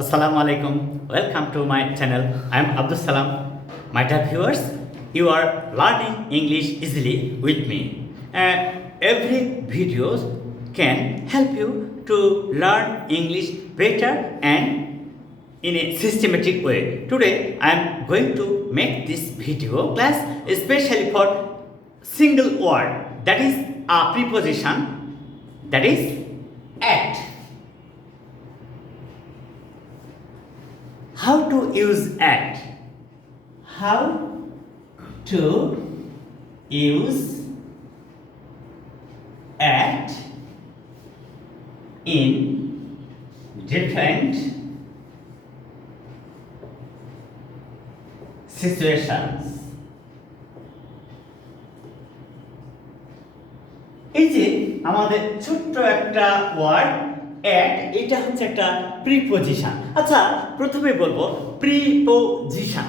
Assalamu alaikum. Welcome to my channel. I am Abdus Salam. My dear viewers, you are learning English easily with me. Every videos can help you to learn English better and in a systematic way. Today I am going to make this video class especially for single word, that is a preposition, that is at. How to use at? How to use at in different situations. এই যে আমাদের ছোট্ট একটা word at, এটা হচ্ছে একটা preposition. আচ্ছা, প্রথমে বলবো প্রিপজিশন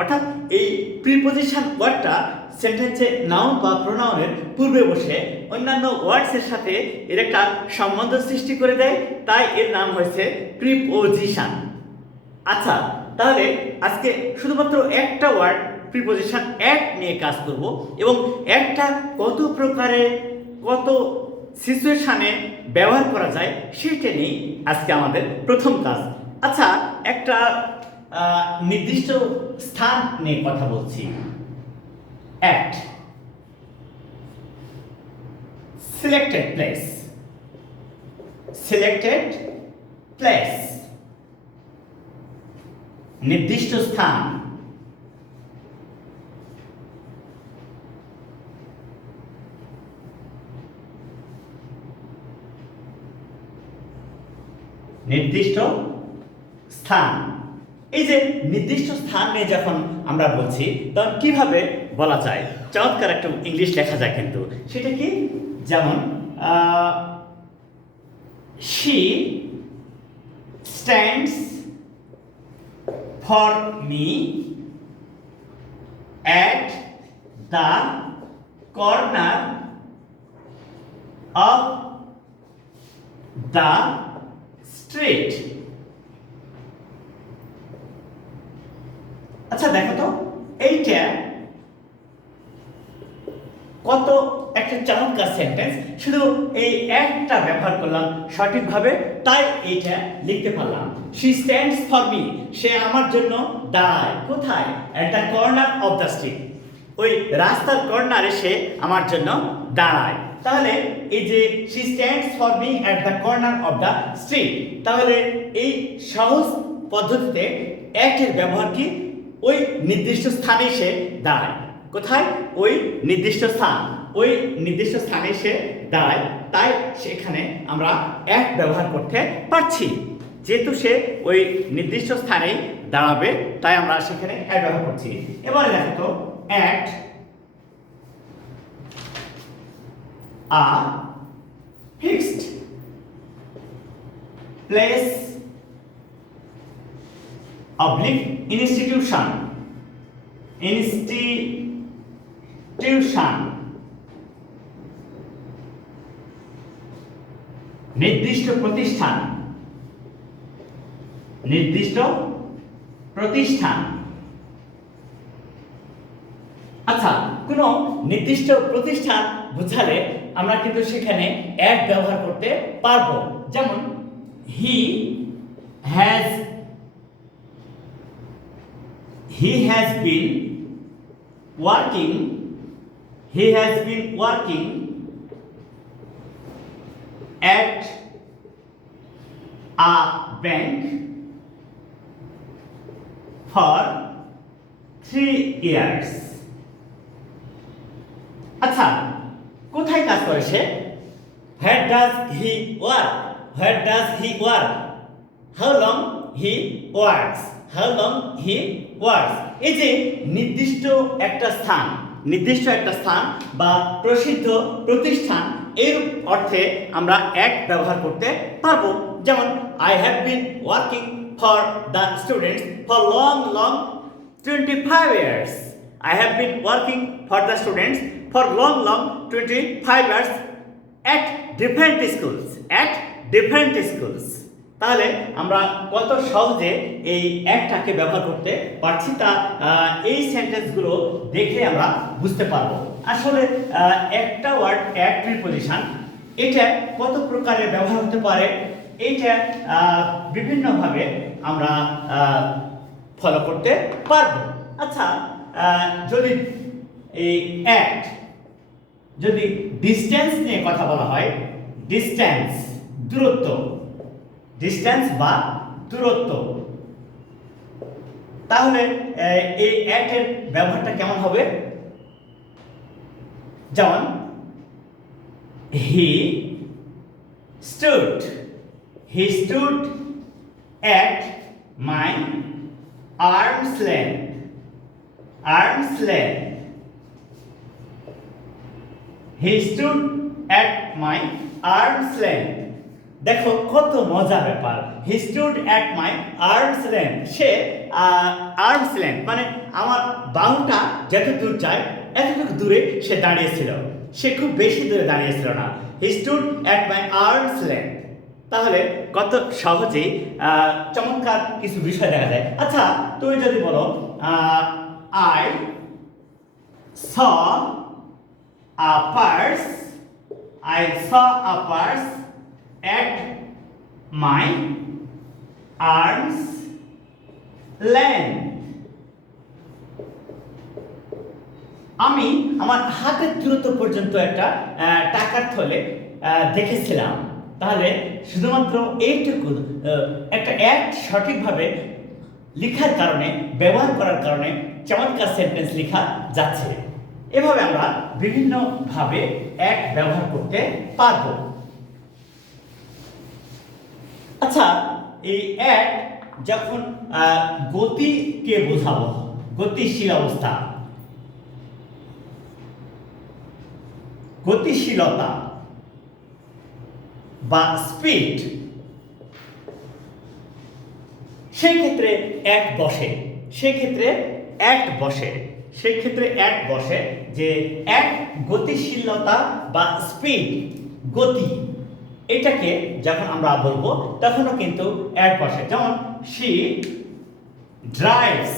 অর্থাৎ এই প্রিপজিশন ওয়ার্ডটা সেন্টেন্সে নাউন বা প্রোনাউনের পূর্বে বসে অন্যান্য ওয়ার্ডসের সাথে এর একটা সম্বন্ধ সৃষ্টি করে দেয়, তাই এর নাম হয়েছে প্রিপজিশন। আচ্ছা, তাহলে আজকে শুধুমাত্র একটা ওয়ার্ড প্রিপজিশন অ্যাট নিয়ে কাজ করব এবং একটা কত প্রকারে কত সিচুয়েশনে ব্যবহার করা যায় সেটা নিয়ে আজকে আমাদের প্রথম কাজ। আচ্ছা, একটা নির্দিষ্ট স্থান নিয়ে কথা বলছি। অ্যাট সিলেক্টেড প্লেস, নির্দিষ্ট স্থান। নির্দিষ্ট স্থান। এই যে নির্দিষ্ট স্থান নিয়ে যখন আমরা বলছি তখন কিভাবে বলা যায়, চমৎকার একটা ইংলিশ লেখা যায় কিন্তু, সেটা কি? যেমন she stands for me at the corner of the street. আচ্ছা, দেখো তো এইটা কত একটা চমৎকার সেন্টেন্স। শুধু এই একটা ব্যবহার করলাম সঠিকভাবে, তাই এইটা লিখতে পারলাম। she stands for me, সে আমার জন্য দাঁড়ায়। কোথায়? at the corner of the street, ওই রাস্তার কর্নারে সে আমার জন্য দাঁড়ায়। তাহলে এই যে she stands for me at the corner of the street, তাহলে এই সহজ পদ্ধতিতে at এর ব্যবহার কি? ওই নির্দিষ্ট স্থানে সে দাঁড়ায়। কোথায়? ওই নির্দিষ্ট স্থান, ওই নির্দিষ্ট স্থানে সে দাঁড়ায়, তাই সেখানে আমরা at ব্যবহার করতে পারছি। যেহেতু সে ওই নির্দিষ্ট স্থানেই দাঁড়াবে, তাই আমরা সেখানে at ব্যবহার করছি। এবারে দেখো তো, at a fixed place oblique institution নির্দিষ্ট প্রতিষ্ঠান। আচ্ছা, কোনো নির্দিষ্ট প্রতিষ্ঠান বোঝালে আমরা কিন্তু সেখানে at ব্যবহার করতে পারবো। যেমন he has been working at a bank for 3 years. আচ্ছা, কোথায় কাজ করে সে? where does he work? how long he works? এই যে নির্দিষ্ট একটা স্থান বা প্রসিদ্ধ প্রতিষ্ঠান, এর অর্থে আমরা at ব্যবহার করতে পারবো। যেমন I have been working for the students for long 25 years. I have been working for the students for long 25 years at different schools. তাহলে আমরা কত সহজে এই একটাকে ব্যবহার করতে পারছি তা এই সেন্টেন্সগুলো দেখে আমরা বুঝতে পারবো। আসলে একটা ওয়ার্ড এক প্রিপজিশন এটা কত প্রকারে ব্যবহার হতে পারে এইটা বিভিন্নভাবে আমরা ফলো করতে পারবো। আচ্ছা, যদি এই অ্যাক্ট যদি ডিস্টেন্স নিয়ে কথা বলা হয়, ডিস্টেন্স দূরত্ব, ডিস্টেন্স বা দূরত্ব, তাহলে এই অ্যাক্টের ব্যবহারটা কেমন হবে? যেমন হি stood at my arm's length, he stood at my arm's length। দেখো কত মজার ব্যাপার, হি stood at my arms length, say arms length মানে আমার বাহুটা যত দূর যায় এতটুকু দূরে সে দাঁড়িয়েছিল, সে খুব বেশি দূরে দাঁড়িয়েছিল না। হি stood at my arms length, তাহলে কত সহজেই চমৎকার কিছু বিষয় দেখা যায়। আচ্ছা, তুমি যদি বলো I saw a purse at my arm's length, আমি আমার হাতের দূরত্ব পর্যন্ত একটা টাকার থলে দেখেছিলাম। তাহলে শুধুমাত্র এইটুকু একটা অ্যাক্ট সঠিকভাবে লেখার কারণে, ব্যবহার করার কারণে চমৎকার সেন্টেন্স লেখা যাচ্ছে। এভাবে আমরা বিভিন্নভাবে অ্যাক্ট ব্যবহার করতে পারবো। আচ্ছা, এই অ্যাক্ট যখন গতিকে বোঝাবো, গতিশীল অবস্থা, গতিশীলতা বা স্পিড, সেই ক্ষেত্রে অ্যাক্ট বসে, সেই ক্ষেত্রে অ্যাক্ট বসে যে অ্যাক্ট গতিশীলতা বা স্পিড, গতি, এটাকে যখন আমরা বলবো তখনও কিন্তু অ্যাক্ট বসে। যেমন she drives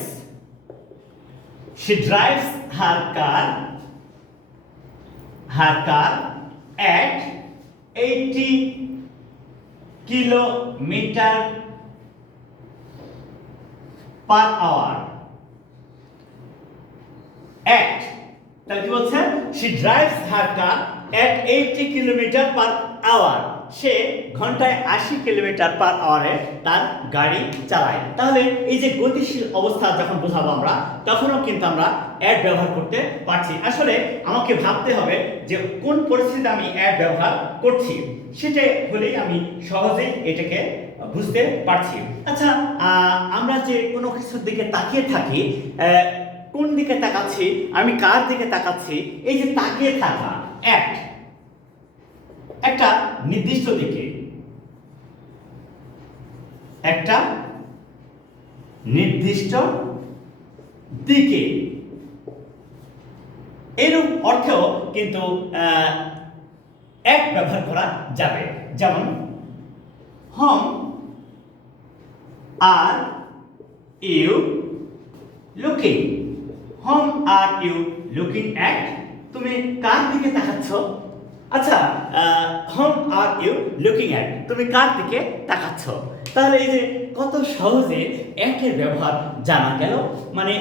her car at 80 kilometer per hour। At, তাহলে কি বলছে? she drives her car at 80 kilometer per hour, সে ঘন্টায় 80 কিলোমিটার পার আওয়ারে তার গাড়ি চালায়। তাহলে এই যে গতিশীল অবস্থা যখন বোঝাবো আমরা, তখনও কিন্তু আমরা অ্যাড ব্যবহার করতে পারছি। আসলে আমাকে ভাবতে হবে যে কোন পরিস্থিতিতে আমি অ্যাড ব্যবহার করছি, সেটা হলেই আমি সহজেই এটাকে বুঝতে পারছি। আচ্ছা, আমরা যে কোনো কিছুর দিকে তাকিয়ে থাকি, কোন দিকে তাকাচ্ছি, আমি কার দিকে তাকাচ্ছি, এই যে তাকিয়ে থাকা অ্যাক্ট একটা নির্দিষ্ট দিকে, একটা নির্দিষ্ট দিকে, এরূপ অর্থেও কিন্তু অ্যাক্ট ব্যবহার করা যাবে। যেমন whom are you looking, whom are you looking at, তুমি কার দিকে তাকাচ্ছ? আচ্ছা, whom are you looking at, তুমি কার দিকে তাকাচ্ছ? তাহলে এই যে কত সহজে একের ব্যবহার জানা গেল। মানে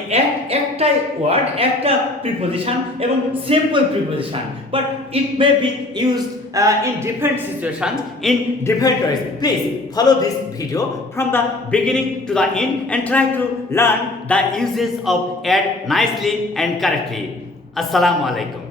একটাই ওয়ার্ড, একটা প্রিপজিশন এবং simple preposition, but it may be used in different situations in different ways. Please follow this video from the beginning to the end and try to learn the uses of add nicely and correctly. Assalamu alaikum.